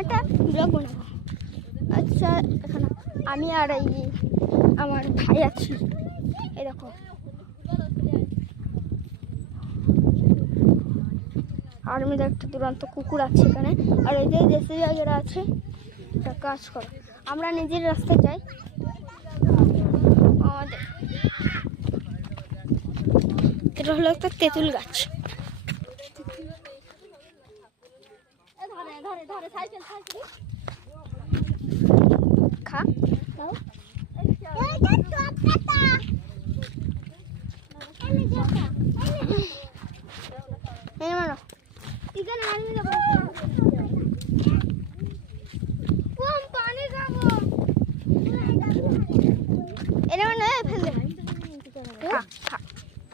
একটা ব্লগ বানাবো। আচ্ছা এখানে আমি আর এই আমার ভাই আছি, এরকম। আর আমি একটা দুরন্ত কুকুর আছে এখানে। আর এই যে দেশি জায়গাটা আছে, একটা কাজ করো, আমরা নিজের রাস্তায় যাই। আমাদের এটা হলো একটা তেঁতুল গাছ। খা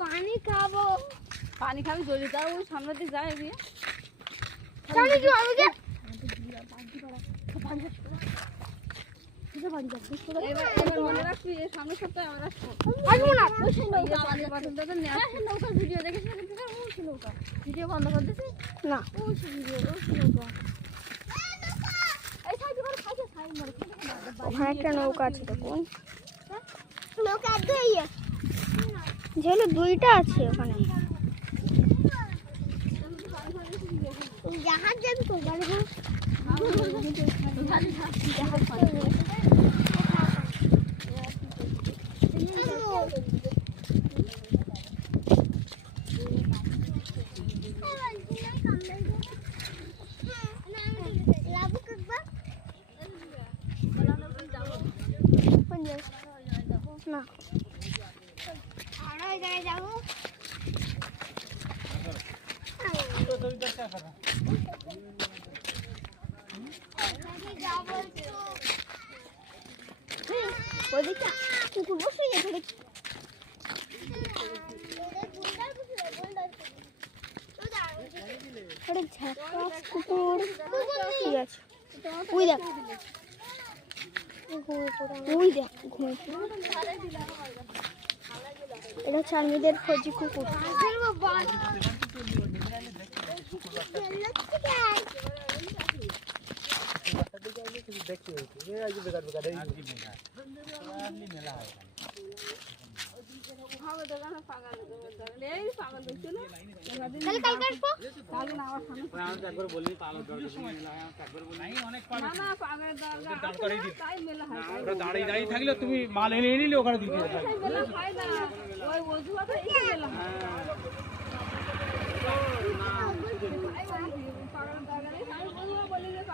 পানি খাবো, পানি খাবি জলি দাও, ওই সামনে দিকে যায় এগিয়ে। এবার মনে রাখবি সামনের সপ্তাহে আমরা ভিডিও দেখে নৌকা ভিডিও বন্ধ করে দিছি না। ওখানে একটা নৌকা আছে, দেখুন নৌকা যেগুলো দুইটা আছে ওখানে। জাহাজ যাবি তো গাড়ি না যাবো। ওদিকে কুকুর বসে গেছে দেখি। কুকুর ঠিক আছে, ওই দেখ ওই দেখ ঘুম। এটা হচ্ছে আর্মিদের ফৌজি কুকুর। দাঁড়িয়ে থাকলে তুমি মাল এনে নিলে ওখানে দিতে